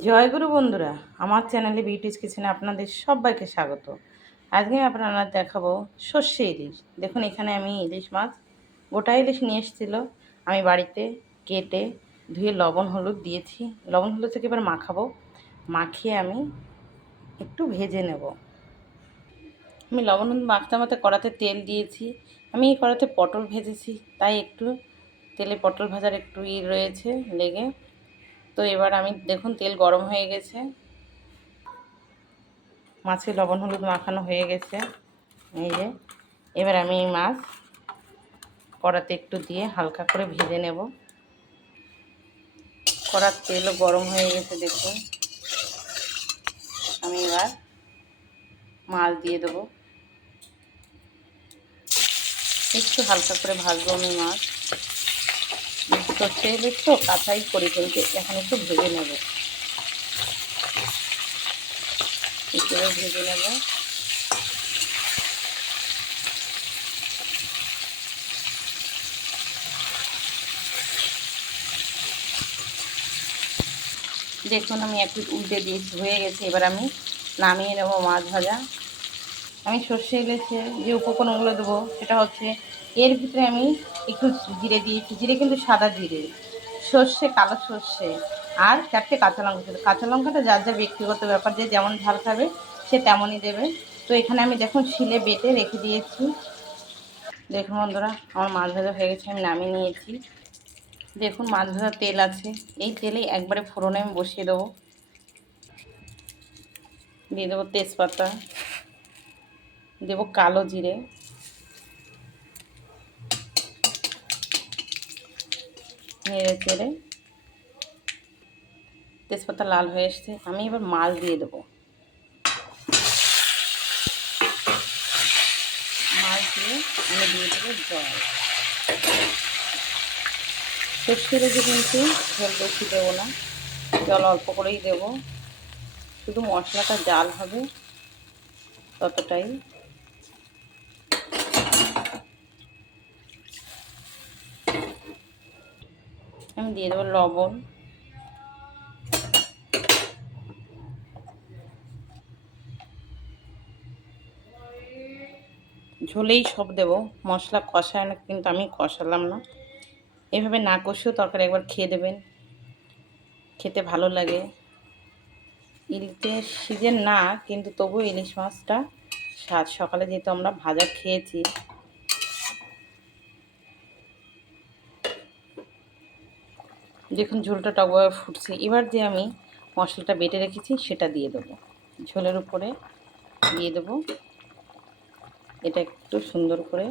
জয়গুরু বন্ধুরা, আমার চ্যানেলে বিউটিস কিচেনে আপনাদের সবাইকে স্বাগত। আজকে আমি আপনারা দেখাবো সর্ষে ইলিশ। দেখুন এখানে আমি ইলিশ মাছ, গোটা ইলিশ নিয়ে এসেছিলো। আমি বাড়িতে কেটে ধুয়ে লবণ হলুদ দিয়েছি। লবণ হলুদ থেকে এবার মাখাবো। মাখিয়ে আমি একটু ভেজে নেব। আমি লবণ হলুদ মাখতে মাখতে কড়াতে তেল দিয়েছি। আমি এই কড়াতে পটল ভেজেছি, তাই একটু তেলে পটল ভাজার একটু রয়েছে লেগে। তো এবার আমি দেখুন তেল গরম হয়ে গেছে, মাছে লবণ হলুদ মাখানো হয়ে গেছে। এই যে এবার আমি এই মাছ কড়াতে একটু দিয়ে হালকা করে ভেজে নেব। কড়ার তেলও গরম হয়ে গেছে দেখুন। আমি এবার মাছ দিয়ে দেবো, একটু হালকা করে ভাজবো আমি মাছ। সর্ষে ইলিশ তো কাঁচাই করি, কিন্তু এখন একটু ভেজে নেব, একটু ভেজে নেব। দেখুন আমি একটু উল্টে দিয়েছি, হয়ে গেছে। এবার আমি নামিয়ে নেব মাছ ভাজা। আমি সর্ষে ইলিশে যে উপকরণগুলো দেবো সেটা হচ্ছে, এর ভিতরে আমি একটু জিরে দিয়েছি। জিরে কিন্তু সাদা জিরে, সর্ষে কালো সর্ষে, আর 4টে কাঁচা লঙ্কা ছিল। কাঁচা লঙ্কাটা যার যা ব্যক্তিগত ব্যাপার, যে যেমন ঝাল খাবে সে তেমনই দেবে। তো এখানে আমি দেখুন শিলে বেটে রেখে দিয়েছি। দেখুন বন্ধুরা, আমার মাছ ভাজা হয়ে গেছে, আমি নামিয়ে নিয়েছি। দেখুন মাছ ভাজার তেল আছে, এই তেলেই একবারে ফোড়নে আমি বসিয়ে দেবো। দিয়ে দেবো তেজপাতা, দেবো কালো জিরে, নেড়ে চেড়ে তেজপাতা লাল হয়ে এসছে। আমি এবার মাছ দিয়ে দেবো। মাছ দিয়ে আমি দিয়ে দেবো জল। সর্ষে ইলিশে কিন্তু ঝোল বেশি দেবো না, জল অল্প করেই দেবো। শুধু মশলাটা জাল হবে ততটাই। আমি দিয়ে দেবো লবণ, ঝোলেই সব দেবো, মশলা কষায় না, কিন্তু আমি কষালাম না। এভাবে না কষিয়েও তরকারি একবার খেয়ে দেবেন, খেতে ভালো লাগে। ইলিশের সিজন না, কিন্তু তবু ইলিশ মাছটা স্বাদ। সকালে যেহেতু আমরা ভাজা খেয়েছি। দেখুন ঝোলটা টকবগে ফুটছে। এবার যে আমি মশলাটা বেটে রেখেছি সেটা দিয়ে দেবো, ঝোলের উপরে দিয়ে দেবো। এটা একটু সুন্দর করে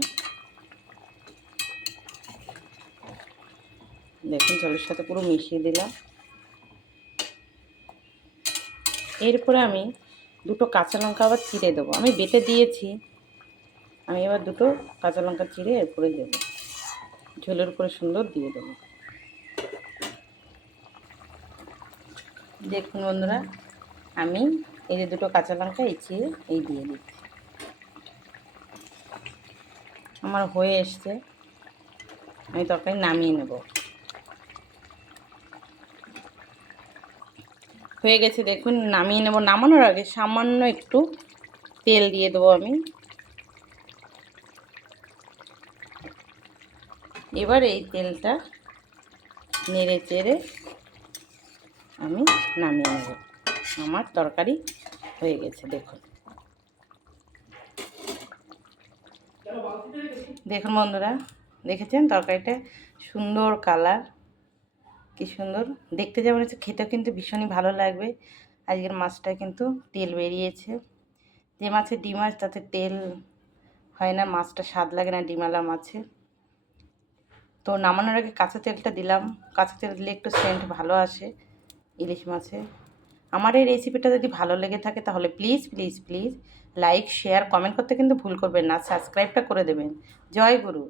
দেখুন ঝোলের সাথে পুরো মিশিয়ে দিলাম। এরপরে আমি দুটো কাঁচা লঙ্কা আবার চিড়ে দেবো। আমি বেটে দিয়েছি, আমি এবার দুটো কাঁচা লঙ্কা চিড়ে এরপরে দেবো, ঝোলের উপরে সুন্দর দিয়ে দেবো। দেখুন বন্ধুরা, আমি এই যে দুটো কাঁচা লঙ্কা চিড়ে এই দিয়ে দিচ্ছি। আমার হয়ে এসছে, আমি তরকারি নামিয়ে নেব। হয়ে গেছে দেখুন, নামিয়ে নেব। নামানোর আগে সামান্য একটু তেল দিয়ে দেবো আমি। এবার এই তেলটা নেড়ে চেড়ে আমি নামিয়ে নেব। আমার তরকারি হয়ে গেছে দেখুন। দেখুন বন্ধুরা, দেখেছেন তরকারিটা সুন্দর কালার, কি সুন্দর দেখতে যেমন হচ্ছে, খেতেও কিন্তু ভীষণই ভালো লাগবে। আজকের মাছটা কিন্তু তেল বেরিয়েছে। যে মাছের ডিম মাছ তাতে তেল হয় না, মাছটা স্বাদ লাগে না ডিমালা মাছে। তো নামানোর আগে কাঁচা তেলটা দিলাম, কাঁচা তেল দিলে একটু সেন্ট ভালো আসে ইলিশ মাছে। আমার এই রেসিপিটা যদি ভালো লেগে থাকে তাহলে please please please like share comment করতে কিন্তু ভুল করবেন না, সাবস্ক্রাইবটা করে দেবেন। জয় গুরু।